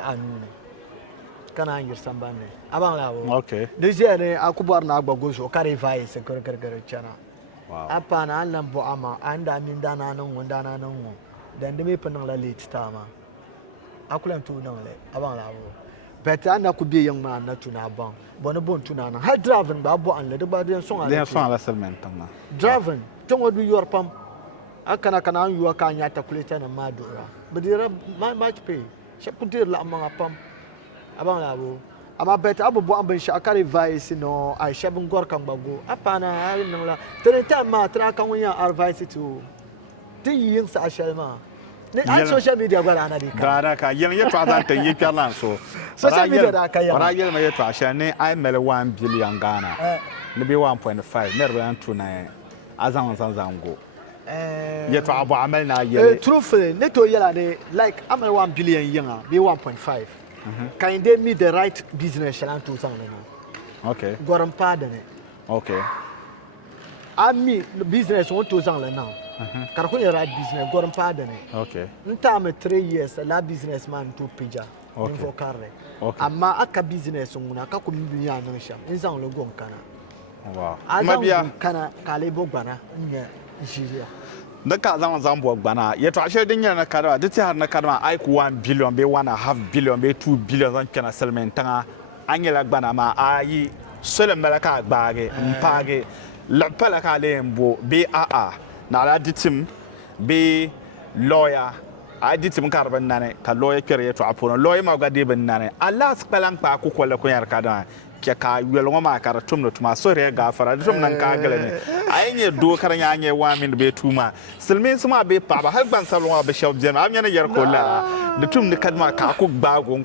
Anune. Kana angir sambane. Abang lawo. Okay. Dizia ne aku buar na agba gozo kare vai se kere chana. Wow. Apa na an lambo ama anda min dana nan dan de me penang la late tama. Aku lam tu nang le abang lawo. Bet anda ku bi yang man na tuna bang. Bona bon tuna na. Ha driving ba bo an le de ba de song ala. Den song ala settlement tama. Driving tongo du yor pam. Akana kana an yuwa ka nya calculator na madura. Bedira match pay. Shakudir la mga pam. Abang lawo. Ama bet abubu ambin shakari vice no I shabun gor kan bago. Apana harin nang la. Tere ta ma tra kan winya advice to. Ti yin sa shalma. Ne an social media ba na dika. Dara ka yen ye twa dan tan ye kyalan so. Social media da ka ya. Ora yel ma ye twa sha ne I mele 1 billion Ghana. Ne be 1.5 ne ran to na azan zango. Ye twa abu amal na ye. Truthfully, ne to yela de like amal 1 billion yanga be 1.5. Can they meet the right business shalan 2000 no? Okay. Goram pardon. Okay. I mean business 1000 now. Karko the right business goram pardon. Okay. Ntame 3 years la businessman to pija. Okay. Info carre. Okay. Amma aka business nguna ka ko mbiya nan sha. Nzan lo gon kana. Wow. Mabia kana kale bogbana nya Nigeria. Da ka zan bo gbana ye to ashe din yana kadwa da har na kadwa ai ku 1 billion be 1.5 billion be 2 billion zan kana settlement tanga anyela gbana ma ayi sele melaka agbaage mpage la pala ka le mbo be na la ditim be lawyer a ditim karban nane ka lawyer kere ye to apono lawyer ma gade ben nane Allah spalan pa ku kolle ko yar kadwa ke ka welongo ma kara tumno tuma so re ga fara tum nan ka gele ne ayenye do karanya anye wa min be tuma silmin suma be pa ba har ban salwa be shaw jena am yana yar ko la de tum ne kadma ka ku gbago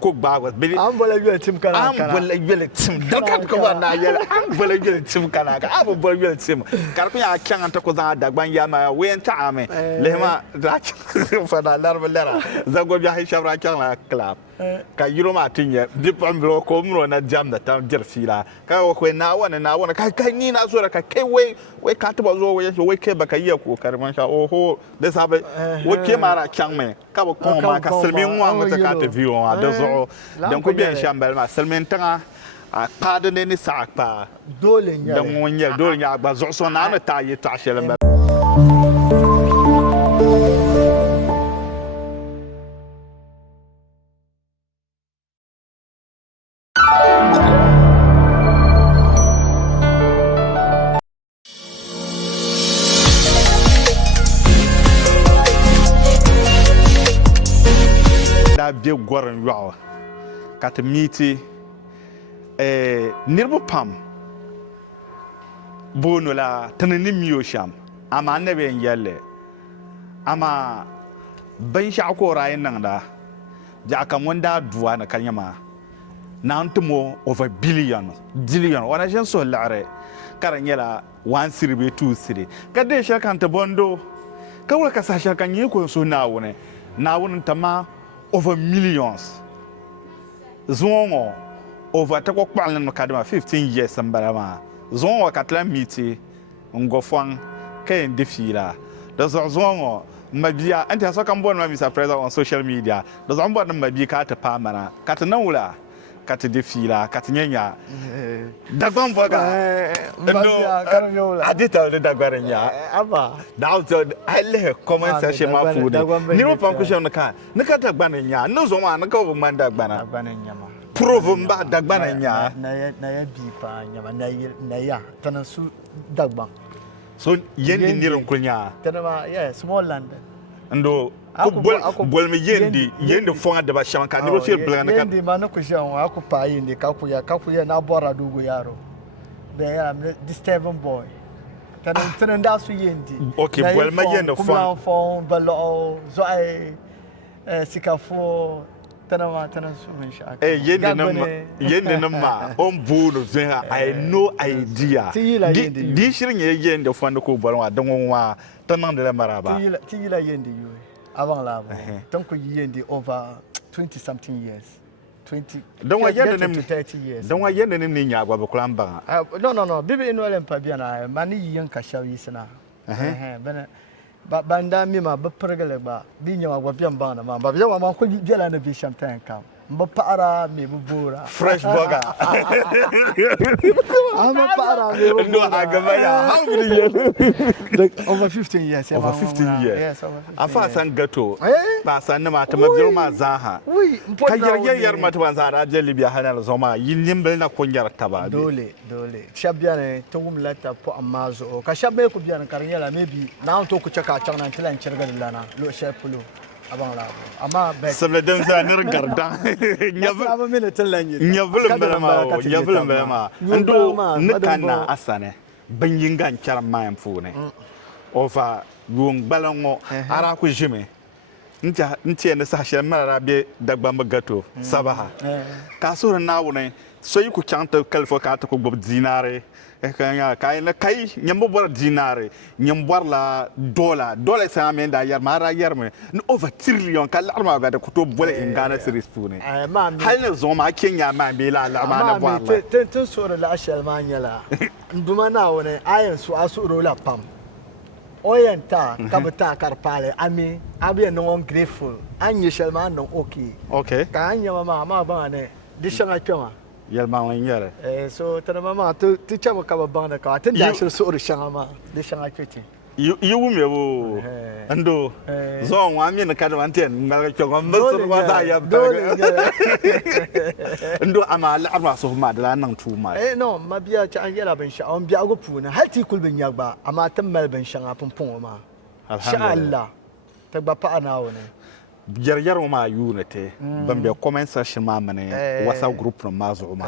be am bola yel tim kana am bola yel tim da ka ko na yel am bola yel tim kana ka am bola yel tim kar ko ya kyan anta ko za da gban ya ma we enta ame lehma da fa da larba lara zago bi ha shabra kyan la club ka yiro ma tinye dipam bro ko mro na jam da tam jerfila ka ko na wana ka ni na so da ka kai wai ka taba zo wai kai baka yi ko karman sha oho da sabai wai ke mara kyan me ka ba ko ma ka silmin wa mata ka ta view wa da zo dan ko biyan shambal ma silmin tanga a pada ne ni sa pa dole nya dan wonye dole nya ba zo so na ta yi ta shelen be goran yawa kat miti nirbu pam bono la tanani miyo sham ama nabe yalle ama ban sha ko rayin nan da ja kan wanda duwa na kanyama na antimo over billion wana jen so lare karanyela 1 siribe 2 siri kade shakan ta bondo kawla ka sa shakan yi ko so nawune tama over millions. Zongo over tako kwalen no kadama 15 years sambarama. Zongo katla miti ngofang kay defila. Da zongo mabia anti so kan bon ma Mr. President on social media. Da zongo bon mabia ka ta pamana. Kat nawula kat defila kat nyanya. Da gon boga. Mabia karanyola. Adita da gwaranya. Aba. Now I comment section ma food. Ni ro pam question na ka ta gbananya. No zo ma na ka man da gbana. Gbananya ma. Prove mba da gbananya. Na ya bi pa nyama na ya tanasu dagba. So yendi niron kunya. Tanama small land. Ndo ko bol me yendi fonga da ba shaman ka ni ro shir blana ka. Yendi ma na ku shan wa ku pa yendi ka ku ya na bora dugo yaro. They am disturbing boy. Tanan da su yendi. Okay, bol me yendi fon balo zo ai sikafo tanan su mun sha. Yendi nan ma on bunu zin I no idea. Di shirin yendi fon ko bol wa dan wa tanan da maraba. Ti yila yendi yo. Avant là. Tant que yendi over 20 something years. 20 don't wa yende nem 30 years. Don't wa yende nem ni nya gwa be kula mba. No. Bibi eno le mpa bia na mani yin ka shaw yisna. Bana ba nda mi ma ba pergele ba bi nya wa bia mba na ma ba bia wa ma ko bia la na bi champagne kam. Mbapara me bubura. Fresh burger. Mbapara me bubura. No, Agabaya. How many years? Over 15 years. Over 15 years. Yes, over 15 Afa years. san gato. Eh? Ba san na mata mabdil ma zaha. Oui, Ka yar mata ban zara jeli biya hanal zoma yin nimbel na kunyar taba. Dole. Shabiane tungum lata po amazo. Ka shabbe ku biya na karyala maybe na to ku chaka chana tilan chirgal lana lo shepulo. Abang la. Ama bet. Sabla dan za nir garda. Nyavul mele tilan Nyavul ma. Ando nikana asane. Banyingan chara mayam fune. Over yung balango ara ku jime. Nti ne sa hye mara be dagbamba gato sabaha. Ka so na wone so yi ku chanta kalfo ka ta ku gob dinare. Kai na kai nyambo bor dinare nyambor la dola sa amenda yar mara yar me no over trillion ka larma ba da kuto bole in Ghana series fune hal ne zo ma kenya ma be la ma na bwa la ten so la ashal ma nyala nduma na wone ayen su asuro la pam oyenta kabata karpale ami abi no grateful anye shel ma no okay ka anya ma ba ne dishanga twama yalma wan yare so tana mama to chama ka babana ka tin da shir so shanga ma de shanga twiti yu me bo ando zo wa mi na ka da wanten ngal ko ngam so wa da ya ando ama la arma so ma da nan tu ma no ma biya ta an yala ban sha on biya go puna hal ti kul bin yagba amma tan mal ban shanga pompon ma insha Allah ta ba pa ana wona yar ma unity ban be comment section ma mane whatsapp group no ma zo ma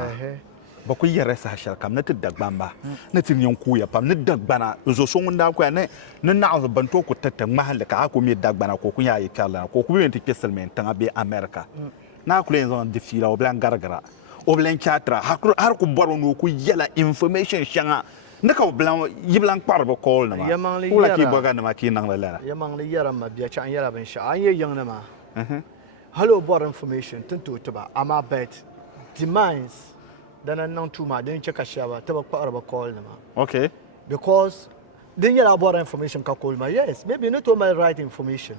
ba ku yare sa hashar kam na tidagbamba na tin yanku ya pam na dagbana zo so ngunda ko ne na ban to ku tatan mahalla ka ko mi dagbana ko ku ya yi kala ko ku mi ti settlement tan be America na ku len zon defila o blan gargara o blan chatra har ku boro no ku yala information shanga naka blan yiblan parbo call na ma kula ki boga na ma ki nang la ya mang li yara ma biya cha yara ban sha an ye yang na ma hello bor information tuntu to ba ama bet demands dan nan tuma dan check shawa ta ba parbo call na ma okay because then yara bor information ka call ma yes maybe not all my right information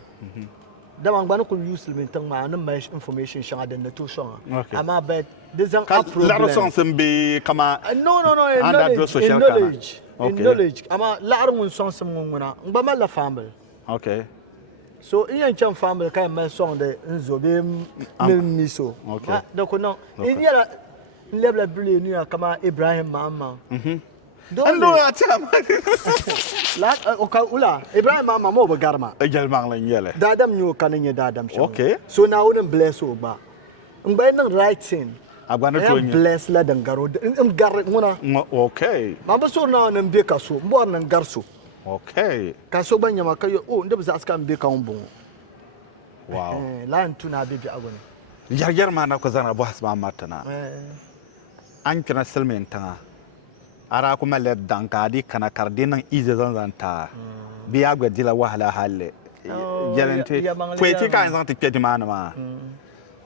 da man gbanu ku use min tan ma nan mai information shan adan na to shan ama bet this an problem la response be kama no knowledge ama la armun son sem ngona ngba ma la family okay so in yan chan family kai man son de nzobe miso da ko no in yara lebla bile ni kama Ibrahim mama ando ata la oka ula Ibrahim mama mo ba garma ejal mang lan yele dadam nyu kananya dadam shan okay so na wouldn't bless ogba ngba nan right thing agwana to nyi bless la dangaro gar ngona okay ma ba so na nan be kaso mbo nan garso okay kaso banya makayo ndebe za aska mbe ka mbon wow la ntuna bibi agone yar ma na ko zana bo hasba matana an kina selmen tanga ara kuma le dankadi kana kardinan ize zanzanta biya gwadila wahala halle jalente kweti kan zan tiketi mana ma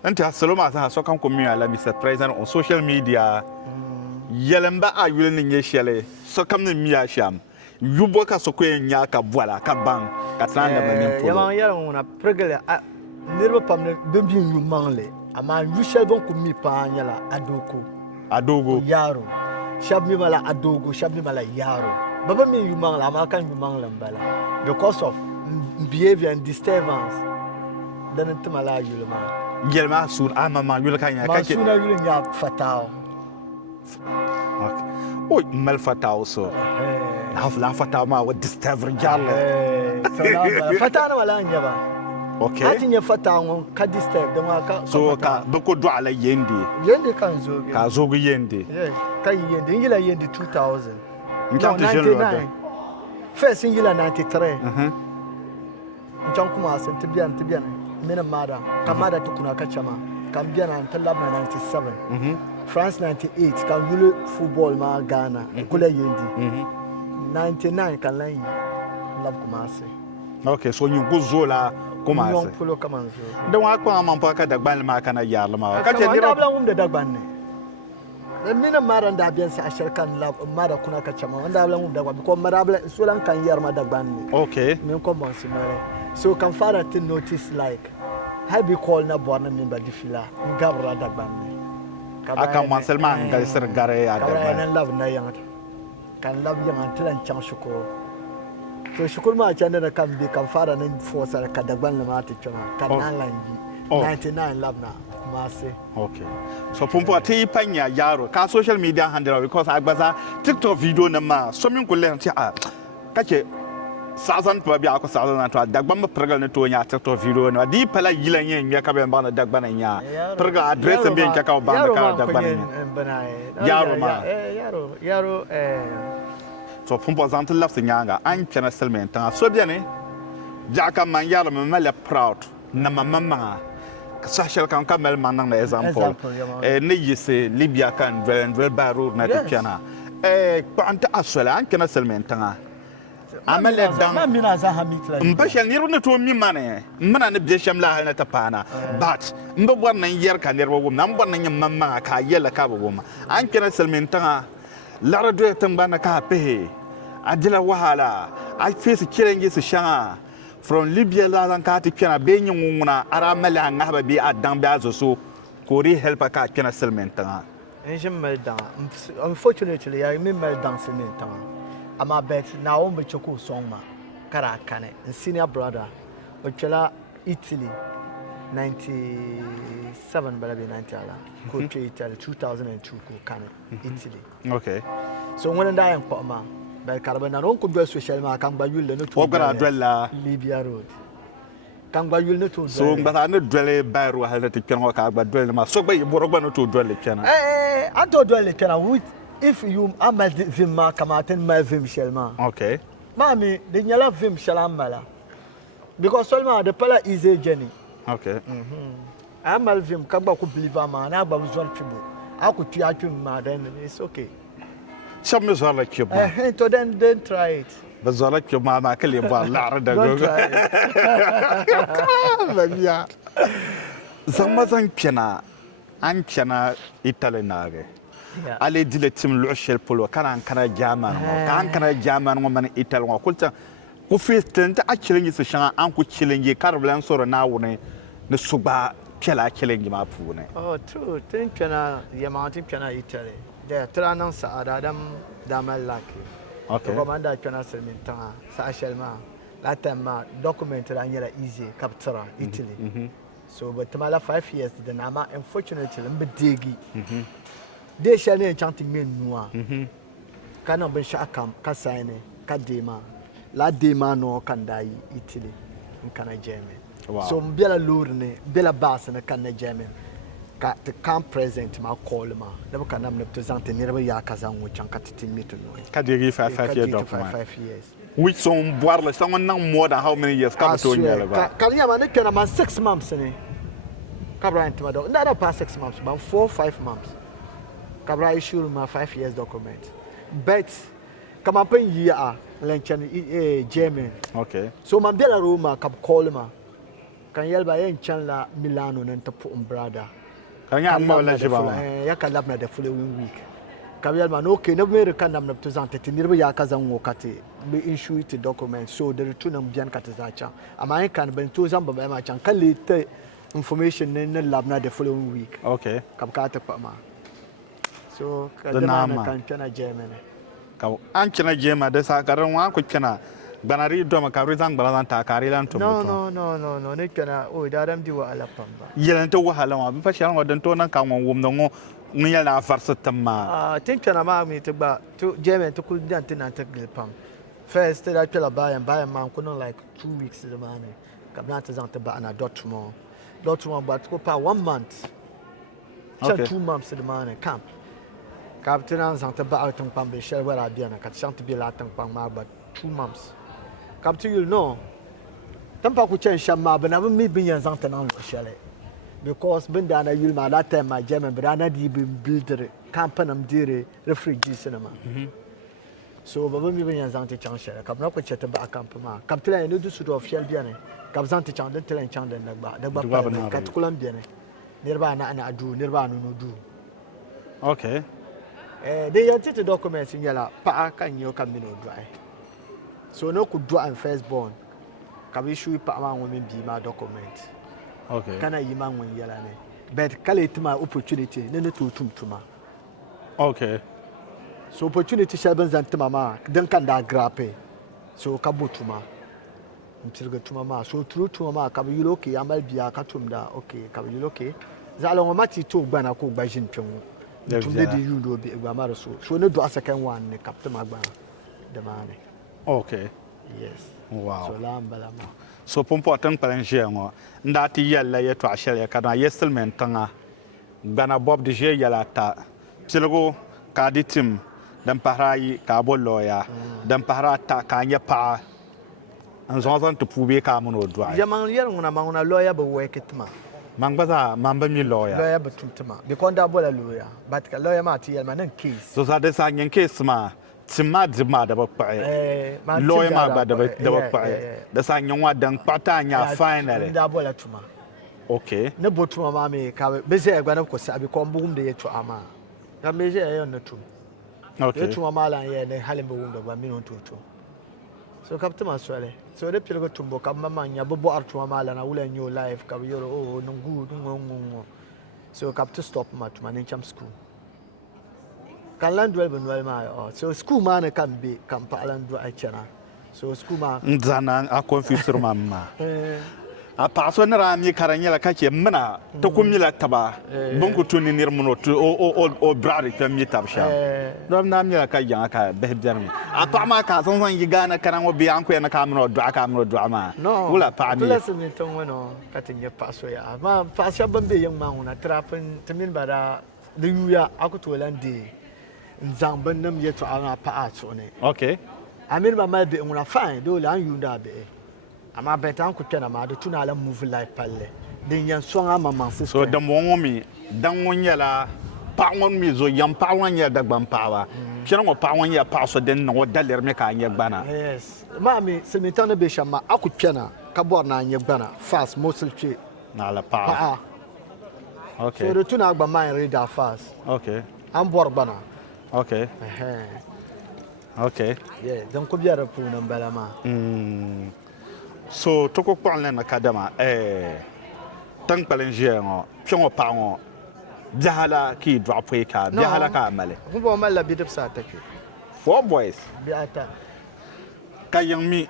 anta saloma sa so kan ko mi ala Mr. President on social media yelemba ayule ni nyeshele so kam ni mi asham yubo ka so ko nya ka voila ka bang ka tanda manin polo yama yara ngona pregele nirba pamne bembi yu mangle ama yushel bon ko mi pa nyala adogo yaro shabmi mala adogo shabmi mala yaro baba mi yu mangla ama kan yu mangla mbala because of behavior and disturbance dan ntmala yulma gelma sur ama yul kan ya kake suna yul nya fatao o mal fatao so la fatao ma wa disturb jalle fatana wala nya ba okay ati nya fatao ka disturb dan ka so ka bako do ala yende kan zo ka zo go yende kan yende ngila yende 2000 99 first ngila 93 nchon kuma san tibian mina mada kamada tukuna kachama kambia na ntalabna 97 France 98 kan yule football ma Ghana kula yendi 99 kan lan lab kuma se okay so you go zola kuma se pulo kama zo dan wa kwa man pa ka dagban ma kana yarla ma ka ce ni rabla da dagban ne mina mara nda biyan sa ashirkan lab mara kuna kachama wanda rabla dagban ko marabla sulan kan yar ma dagban ne okay min ko bon si mare so kan fara to notice like habi call na borna min ba difila ngabra dagbanne aka manselman gal sir gare ya kabra da nan lab na yangata kan lab yang tilan chang shukuro to shukur ma chanda na kan bi kan fara nan fosa ka dagban ma ta chama kan nan langi 99 lab na mase okay so pumpo ati panya yaro ka social media handle because agbaza TikTok video na ma so min kulle ti a kace sazan pa bi ako sazan na to dagban ma pregal ne to nya TikTok video na di pala yilan yen nya ka be ba na dagban nya pregal address bi en ka ba ka dagban nya yaro so pumpo zantu lafsi nyanga an kana selmen tan so bi ne jaka man yaro me mele proud na mamma sachel kan kamel manang na example ne yise libya kan vel baro na tiana kwanta aswala an kana selmen tan amale dan mina za hamitla mbashal nirbu na to mi mane mana ne be shamla hal na tapana but mbo bor nan yer ka nirbu gum nan bor nan mamma ka yela ka bo gum an kana selmen tan la radio tan bana ka pe adila wahala I face killing su shanga from Libya la zan ka ti kana be nyin nguna ara mala ngaba bi adan ba zo so kori help ka kana selmen tan j'aime mal dans unfortunately I mean mal dans selmen tan ama bet na o mbe choko song ma kara kane senior brother o chela Italy 97 balabi 90 ala ko Italy 2002 ko kane Italy okay so when da yan ko ma ba karba na ron ko do social ma kan ba yulle no to o gara dwella Libya road kan ba yulle no to so ngba na dwelle bayro hal na ti kan ka ba dwelle ma so ba yiboro gba no to dwelle kana ato dwelle kana with if you amal vim ma kamaten ma vim shelma okay mami de nyala vim shalambala because seulement de pala easy journey okay amal vim kagba ko believer ma na gba visual chibo aku tu atu ma then it's okay some is all like you to then try it but all like you ma kale ba la rada go ya zama zan kena an kena Italy nage ale dile tim lushel polo kana jaman kan kana jaman mo man Italy ko kulta ku fitin ta akilen su shan an ku kilen karblan soro na wune ne suba kela kilen ma pune oh true tin kana yamantin kana Italy da tranan sa adadam damal laki okay ko manda kana selmin tan sa shelma la tema document la nyela easy captura Italy so but mala 5 years the nama unfortunately mbedegi de shane chanting men noa kana ben shakam ka sane ka dema la dema no kan dai Italy in kana German so mbela lurne bela bas na kana German ka the camp present ma call ma da ka nam ne present ne raba ya kaza ngo chanka titin meto no ka diri 5 years document 5 years which some boarle someone now more than how many years ka to nyala ba kan ya ma ne kana ma 6 months ne ka Brian Timado na past 6 months but 4-5 months Kabra issue my 5 years document. But come up in year luncheon German. Okay. So my bella Roma cap call ma. Can yell by en Chandler Milano and to put brother. Can you more legible? Ya can love the following week. Kabiel man okay no me can nam present it nearby yakazan wokati be issue it document so the return am bian katazacha. Am I can ben to zamba by my chan can later information in the lab na the following week. Okay. Kapkata ma. So nama kan kana Germany ka an kina jema da sakaran wa ku kina banari do makabri zan balan ta kare lan to no ne kana o da ram diwa ala pamba yelan to wahala wa bi fa sharan wadan to nan kan won no mun yala farsa tamma tin kana ma mi to ba to Germany to ku dan tin ta pam first that tell buy man ku no like 2 weeks the man kabna ta zan ta ba ana Dortmund but ko pa 1 month okay 2 months the man camp Captain Santa Barton Pambe shell where I be and I can chant to be Latin Pama, but 2 months. Captain, you know, Tampa could change Shama, but never me being Santa Shell. Because Bendana, you'll my that time, my German, but I not even build Campanum Diri, refugee cinema. So, but when we being Santa Chancellor, come up with Chet about Campama. Captain, I know the sort of shell Biane, Capzanti Chandler and Chandler, the Baba, Catulan Biane, nearby I do, nearby no do. Okay. They entered the documents in yellow, pa can you come in dry. So no could draw and firstborn. Can we show pa women be my document? Okay. kana yi ma ŋun yɛla ni but ka lee tima opportunity ni ni tooi tum tuma Okay. so opportunity shɛli bin zaŋ tima maa din kan daa grape so ka bo tuma n pirigi tuma maa so turu tuma maa ka bi yuli oke a mali bia ka tumda oke ka bi yuli oke zaɣali ŋɔ ma ti tooi gbana ka o gba ʒini kpɛ ŋɔ n tumdi di yuundi o bihi gba mari so ni dɔɣi second one ni ka bi tima gbana dimaani Okay. yes Wow. so laa n bala maa So pumpo tin kpalim ʒiya ŋɔ n daa ti yɛlila yɛltɔɣa shɛli ka na yɛ silimiin tiŋa gbana bob di ʒɛ yɛla ata piligu ka a di tim din pahari ayi ka a bo lɔya din pahari ata ka a nyɛ paɣa n zaŋ zaŋ ti puu bee ka a mini o dɔɣi yɛmaŋ yɛli ŋuna ma ŋuna lɔya bi wɛki tima man gba zaa man bi mi lɔya lɔya bi tum tima bikɔn daa bola lɔya but ka lɔya maa ti yɛlima niŋ case so za di saa nyɛ keesi maa tim maa dibu maa di bi kpuɣi lɔya maa gba di bi kpuɣi di saa nyɛ ŋɔ din kpuɣi taa nyɛ fainali daa bola tuma okay ni bo tuma maa mi ka bi zaya gba ni ko saɣa bikɔn bi wumdi yɛltɔɣa maa ka mi zaya yɛn ni tum okay yɛltɔɣa maa lan yɛ ni hali bi wumdi gba mini o tum tum so ka bi tima sɔli so di piligi tumbo ka bi ma maa nya bi bɔɣiri tuma maa lana wula nyɛ o life ka bi yɛri o niŋ good ŋɔ so ka bi ti stop ma tuma ni cham school kan lan doli bi noli maa so school maa ni kan be kan paɣa lan dɔɣi chana so school maa n zana a confusir ma maa a paɣa so ni raa mi ka di nyɛla ka chɛ mina ti ku mila taba bin ku tu ni niri mini o biɛɣiri kpɛm mi tabi shɛm dɔm naa mila ka yaŋa ka bihi biɛni mi a paɣa maa ka a zaŋ zaŋ yi gaana kana ŋɔ bee an ku yɛn ka a mini o dɔɣi maa wula paɣa mi tulasi mi tiŋ ŋɔ no ka ti nyɛ paɣa so yaa maa paɣa shɛba bin be yiŋ maa ŋuna ti mini ba daa di yuuya a ku tooi lan deei n zaŋ bin nim yɛltɔɣa maa paɣa a suɣu ni okay a mini ba mali bihi ŋuna fine dole an yuundi a bihi amma bɛn ta an ku kpɛna maa di tuna la move life palli din yɛn sɔŋ a ma maŋsi so dambɔ ŋɔ mi dan ŋɔ nyɛla paɣa ŋɔ mi zo yɛm paɣa ŋɔ nyɛla dagban paɣaba kpɛna ŋɔ paɣa ŋɔ nyɛla paɣa so din niŋ o daliri mi ka a nyɛ gbana yes maa mi silimiintiŋ ni be shɛm maa a ku kpɛna ka bɔri na a nyɛ gbana fast mosul kpe naala paɣa paɣa okay so di tuna a gba maa yɛn read fast okay an bɔri gbana okay okay din ku bɛ di puuni n bala maa so ti ku kpuɣinli ni ka dama tiŋ kpali n ʒiya ŋɔ kpɛ ŋɔ paɣa ŋɔ biɛha la ka yi dɔɣi pɔi ka biɛha la ka a mali kun bɔ mali la bidibsi ata kpe 4 boys bihi ata ka yiŋ mi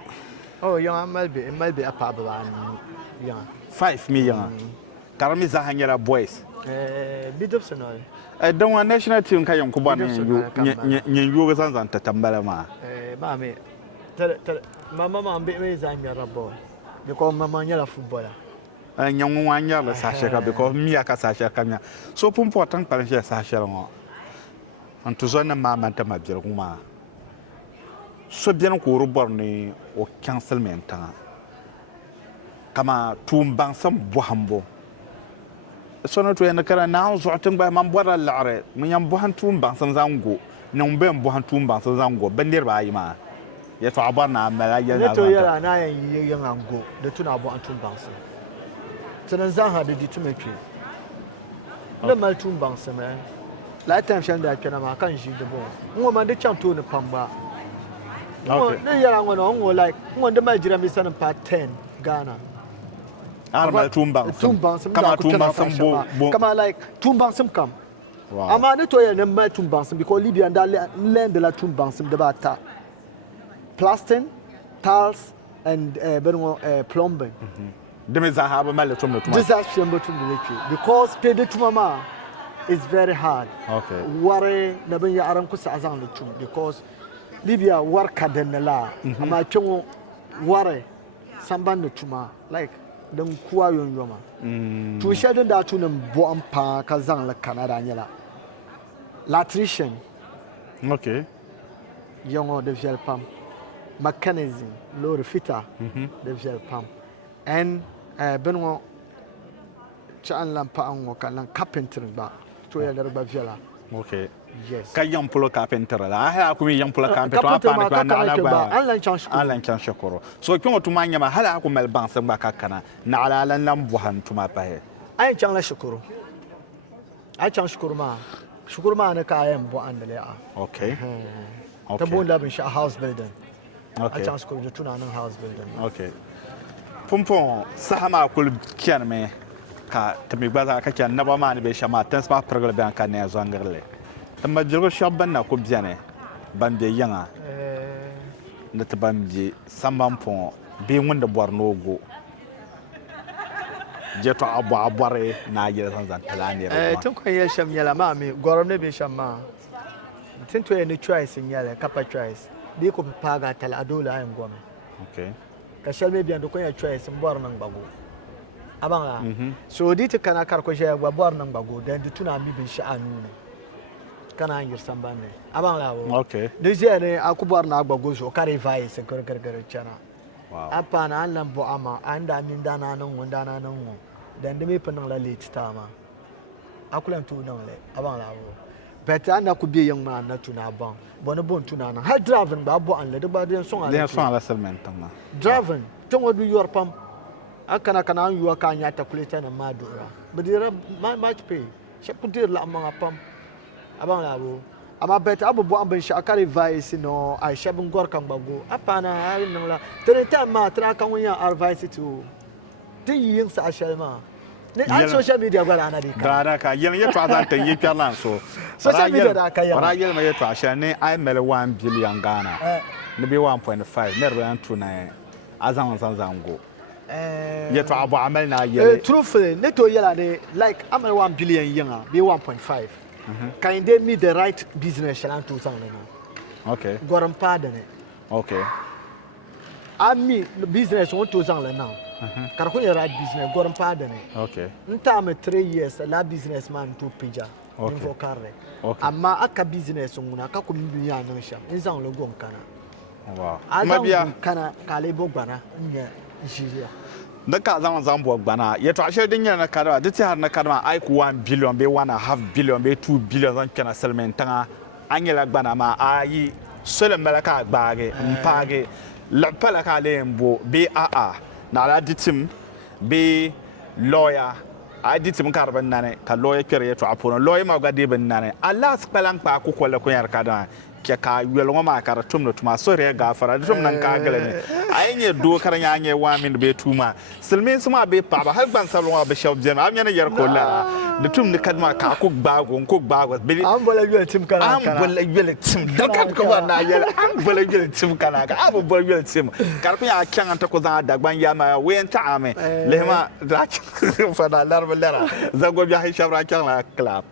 yiŋa mali bihi a paɣa bibaanu yiŋa 5 mi yiŋa ka di mi zaaha nyɛla boys bidibsi noli din ŋɔ national team ka yiŋ ku bɔri nyɛn yoogi zaŋ zaŋ ti tam bala maa maa mi mama maa bihi mi zaa ŋmɛrila bɔl because mama nyɛla footballer nyɛŋ ŋɔ ŋɔ nyɛrili saha ka because miya ka saha shɛli ka miya so pun pɔri tiŋ kpali n ʒiya saha shɛli ŋɔ n tu zɔn nim maa man ti ma biligu maa so biɛni ka o di bɔri ni o chaŋ silimiin tiŋa kama tuun baŋsim bɔhimbu so ni tu yɛn kana naan zuɣu tiŋ gbahi man bɔrila laɣiri mi yɛn bɔhim tuun baŋsim zaŋ go niŋ bɛn bɔhim tuun baŋsim zaŋ go bi niriba ayi maa yɛtɔɣa bɔri na mala yɛl ne to yɛla na yɛn yi yiŋa go di tu na bɔhim tuun baŋsim ti ni zaa ha di di ti mi kpe ne mali tuun baŋsim lifetime shɛli daa kpɛna maa kan ʒi di bɔŋɔ n ŋɔ man di chaŋ tooni pam gba ne yɛla ŋɔ no n ŋɔ like n ŋɔ di mali jiranbiisa nim pa 10 Ghana Armal tuun baŋsim kama tuun baŋsim bo kama like tuun baŋsim kam amma ne to yɛli ne mali tuun baŋsim because Libya da lɛndi la tuun baŋsim dibaata plastering tiles and plumbing dimi zaaha bi mali tumdi tuma disaster mbo tumdi ne kpe because pe di tuma maa is very hard wari na bin yaɣari n ku saɣa zaŋ li tum because Libya wari ka dinni la amma kpɛ ŋɔ wari sambani tuma like din kuwa yɔnyɔma tuun shɛli din daa tu ni bɔhim paa ka zaŋ li kana daa nyɛla latrician yɛŋɔ di viɛli pam mechanism loori fita di viɛli pam and bini ŋɔ chaɣan lan paɣa ŋɔ ka lan carpentry gba to yɛli di gba viɛla yes ka yiŋ polo carpentry la hali a ku mi yiŋ polo carpentry an lan chaŋ shikuru so kpɛ ŋɔ tuma nyɛma hali a ku mali baŋsim gba ka kana naɣala a lan lan bɔhim tuma pahi a yɛn chaŋ la shikuru a chaŋ shikuru maa ni ka a yɛn bɔhindi li yaɣa ti boonda binshaɣu house building a chaŋ shikuru di tuna niŋ house building pumpɔŋ saha maa kuli chɛnimi ka timi gbaza ka chen naba maa ni be shama tens ma pergel ben ka ne zangirle tama jirgo shabban na ko biane ban be yanga ne te ban bi samban pon be wonde bornogo jeto abare na yele san talani tun ko yel sham yala ma mi gorom ne be sham ma tin to any choice yala kapa choice bi ko paga tala adola ay ngome okay ka shalme bi ando ko ya choice mbor nan bago abanga so di te kana kar ko je gwa bor nan bago den di tuna mi bin sha'anu ne kana ngir sambane abanga wo okay de je ne akubor na bago so kare vai se kar chana wow apa na an lambo ama anda min dana nan wanda na nan wo dan de me panan la late tama akulan tu nan le abang la wo bet an ku bi yang ma na tuna ban bono bon tuna na ha driving ba bo an le de ba den son ala selmen tama driving tongo du yor pam akana kana an yuwa ka nya ta kuleta na madura bedira ma pay she kudir la amanga pam abang la wo ama bet abubu an ban sha kare vice no ai shabun gor kan bago apana harin nan la tere ta ma tra kan wanya advice to tin yin sa shalma ne an social media gwala ana dika da ka yen ye twa zan tan ye kyalan so social media da ka ra yel ma ye twa sha ne ai mele 1 billion Ghana ne be 1.5 ne ran to na azan zango ye twa abu amal na ye truthfully ne to yela ne like amal 1 billion yin be 1.5 can they meet the right business shalan 2000 okay goram pada ne okay ami business 1000 now kar ko right business goram pada ne okay nta me 3 years la businessman to pija okay info carre okay amma aka business nguna ka ko mi ya nan sha in zan lo gon kana wow mabia kana kale bo gbana nya jiria da ka zan bo gbana ye to ashe din yana kada da ta har na kada ai ku 1 billion be 1.5 billion be 2 billion zan kana selmen tanga anyela gbana ma ayi sele melaka gbaage mpage la pala ka lembo be na la ditim be lawyer a ditim karban nane ka lawyer kere to apono lawyer ma gade ben nane Allah spalan pa ku kolle ko yar kada ke ka welongo ma kara tumno tuma sore ga fara tum nan ka gele ne ayenye do karanya anye wa min be tuma silmin suma be pa ba har ban salwa be shaw jema am yana yar ko la de tum ne kadma ka ku gbago be am bola yel tim kana am bola yel tim da kad ko na yel am bola yel tim kana ka am bola yel tim kar ko ya kyan ta ko za da gban ya ma we enta ame lehma da fa da larba lara zago bi hay shabra kyan la club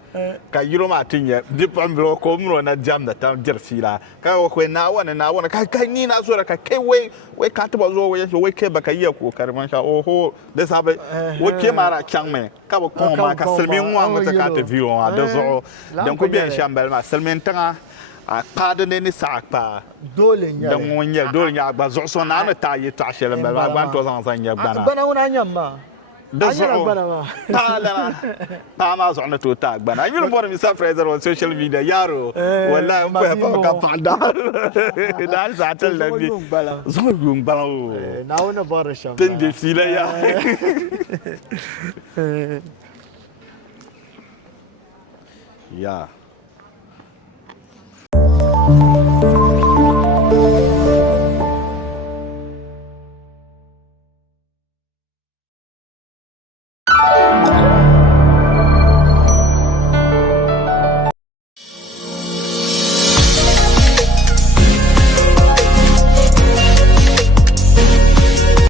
ka yiro ma tinye dipam bro ko mro na jam da tam jerfila ka ko na wana ka ni na so da ka kai wai ka taba zo wai kai baka yi ko karman sha oho da sabai wai ke mara kyan me ka ba ko ma ka silmin wa mata ka ta view wa da zo dan ko biyan shambal ma silmin tanga a kada ne ni sa pa dole nya dan wonye dole nya ba zo so na ta yi ta shele ba ban to san nya bana bana una nyamma da zo ta ma zo na to ta gbana yul bor mi sa fraser on social media yaro wallahi pa ka panda da sa tel la bi zo yung bala o na una bor sham ten de fila ya ya